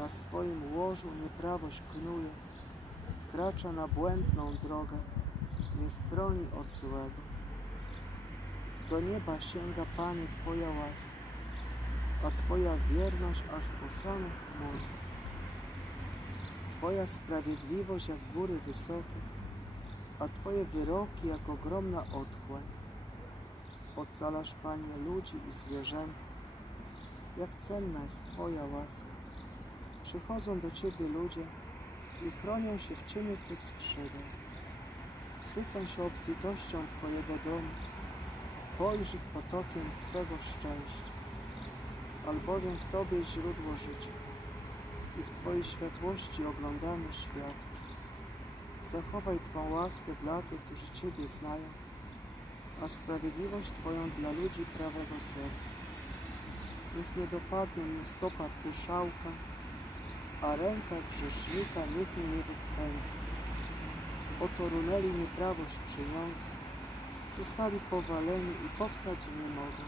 na swoim łożu nieprawość knuje, wkracza na błędną drogę, nie stroni od złego. Do nieba sięga, Panie, Twoja łaska, a Twoja wierność aż po same chmury. Twoja sprawiedliwość jak góry wysokie, a Twoje wyroki jak ogromna otchłań. Ocalasz, Panie, ludzi i zwierzęta, jak cenna jest Twoja łaska. Przychodzą do Ciebie ludzie i chronią się w cieniu Twych skrzydeł. Sycą się obfitością Twojego domu, pojrzyj potokiem Twego szczęścia, albowiem w Tobie źródło życia i w Twojej światłości oglądamy świat. Zachowaj Twą łaskę dla tych, którzy Ciebie znają, a sprawiedliwość Twoją dla ludzi prawego serca. Niech nie dopadnie mnie stopa puszałka, a ręka grzesznika niech mnie nie wypędza. Oto runęli nieprawość czyniący, zostali powaleni i powstać nie mogą.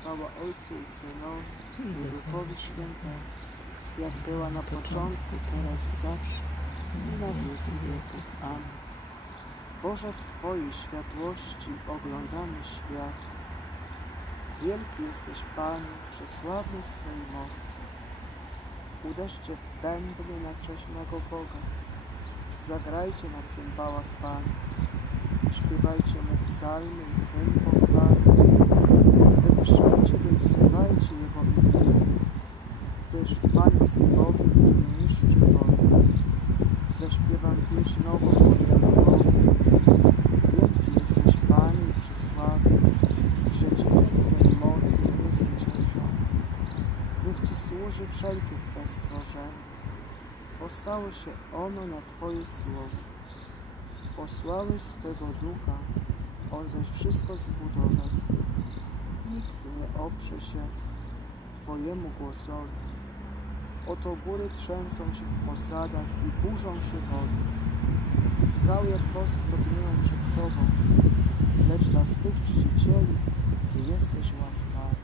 Chwała Ojcu i Synowi i Duchowi Świętemu, jak była na początku, teraz i zawsze, i na wieki wieków. Amen. Boże, w Twojej światłości oglądamy świat. Wielki jesteś, Panie, przesławny w swej mocy. Uderzcie w bębny na cześć mego Boga. Zagrajcie na cymbałach Panie. Śpiewajcie Mu psalmy i hymn pochwalny. Wywyższajcie Go i wzywajcie Jego imię. Gdyż Pan jest Bogiem, który niszczy wojnę. Zaśpiewam pieśń nową mojemu Bogu. Wielki jesteś Panie i przysławny, że Ciebie w swej mocy nie zwyciężono. Niech Ci służy wszelkie Twe stworzenie. Postało się ono na Twoje słowo. Posłałeś swego ducha, on zaś wszystko zbudował. Nikt nie oprze się Twojemu głosowi. Oto góry trzęsą się w posadach i burzą się wody. Skały jak wosk drgnieją przed Tobą, lecz dla swych czcicieli Ty jesteś łaskawy.